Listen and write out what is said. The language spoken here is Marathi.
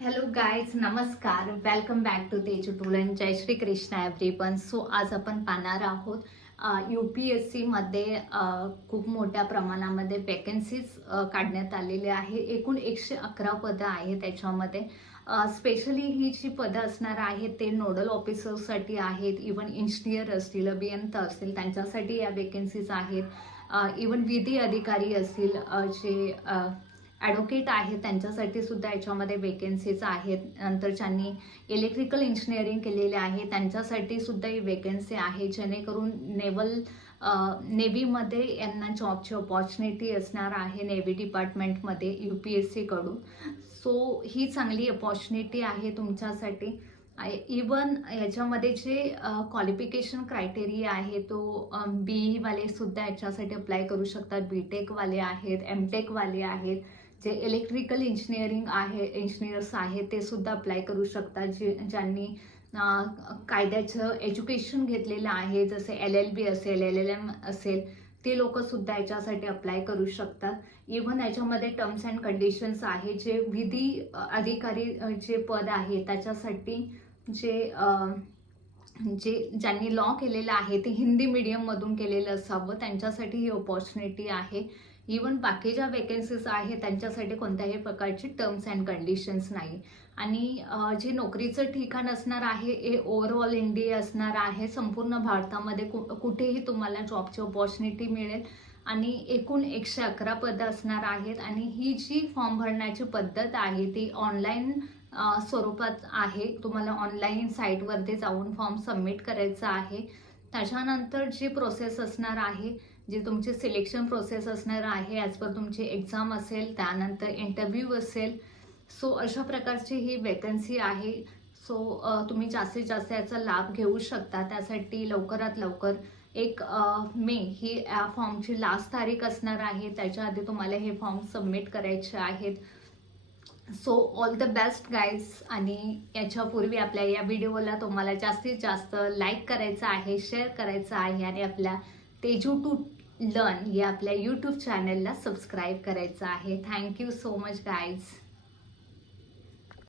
हॅलो गाईज, नमस्कार. Welcome back to Teju Tool and जय श्री कृष्णा एव्हरीवन. सो आज आपण पाहणार आहोत UPSC मध्ये खूप मोठ्या प्रमाणामध्ये वॅकन्सीज काढण्यात आलेले आहे. एकूण 111 पदं आहेत त्याच्यामध्ये. स्पेशली ही जी पदं असणार आहेत ते नोडल ऑफिसरसाठी आहेत. इवन इंजिनियर असतील, अभियंता असतील त्यांच्यासाठी या वॅकन्सीज आहेत. इवन विधी अधिकारी असतील, जे ॲडव्होकेट आहेत त्यांच्यासाठी सुद्धा याच्यामध्ये वेकेन्सीज आहेत. नंतर ज्यांनी इलेक्ट्रिकल इंजिनिअरिंग केलेले आहे त्यांच्यासाठी सुद्धा ही वेकेन्सी आहे, जेणेकरून नेव्हीमध्ये यांना जॉबची अपॉर्च्युनिटी असणार आहे नेव्ही डिपार्टमेंटमध्ये UPSC कडून. सो ही चांगली अपॉर्च्युनिटी आहे तुमच्यासाठी. इवन याच्यामध्ये जे क्वालिफिकेशन क्रायटेरिया आहे तो BE वाले सुद्धा याच्यासाठी अप्लाय करू शकतात. BTech वाले आहेत, MTech वाले आहेत, जे इलेक्ट्रिकल इंजिनियर्स आहेत ते सुद्धा अप्लाय करू शकतात. ज्यांनी कायद्याचं एज्युकेशन घेतलेलं आहे, जसे LLB असेल, LLM असेल, ते लोक सुद्धा याच्यासाठी अप्लाय करू शकतात. इव्हन याच्यामध्ये टर्म्स अँड कंडिशन्स आहे. जे विधी अधिकारी जे पद आहे त्याच्यासाठी ज्यांनी लॉ केलेलं आहे ते हिंदी मीडियममधून केलेलं असावं, त्यांच्यासाठी ही अपॉर्च्युनिटी आहे. इवन बाकी ज्या वेकेन्सीज आहेत त्यांच्यासाठी कोणत्याही प्रकारची टर्म्स अँड कंडिशन्स नाही. आणि जे नोकरीचं ठिकाण असणार आहे हे ओव्हरऑल इंडिया असणार आहे. संपूर्ण भारतामध्ये कुठेही तुम्हाला जॉबची अपॉर्च्युनिटी मिळेल. आणि एकूण 111 पदं असणार आहेत. आणि ही जी फॉर्म भरण्याची पद्धत आहे ती ऑनलाईन स्वरूपात आहे. तुम्हाला ऑनलाईन साईटवरती जाऊन फॉर्म सबमिट करायचा आहे. त्याच्यानंतर जी प्रोसेस असणार आहे, जी तुमची सिलेक्शन प्रोसेस असणार आहे, ॲज पर तुमची एक्झाम असेल, त्यानंतर इंटरव्ह्यू असेल. सो अशा प्रकारची ही वेकन्सी आहे. सो तुम्ही जास्तीत जास्त याचा लाभ घेऊ शकता. त्यासाठी लवकरात लवकर 1 मे ही या फॉर्मची लास्ट तारीख असणार आहे. त्याच्या आधी तुम्हाला हे फॉर्म सबमिट करायचे आहेत. So all the best guys. आणि याच्यापूर्वी आपल्या या व्हिडिओला तुम्हाला जास्तीत जास्त लाईक करायचं आहे, शेअर करायचं आहे आणि आपल्या तेजू टू लर्न या आपल्या यूट्यूब चॅनलला सबस्क्राईब करायचं आहे. Thank you so much guys.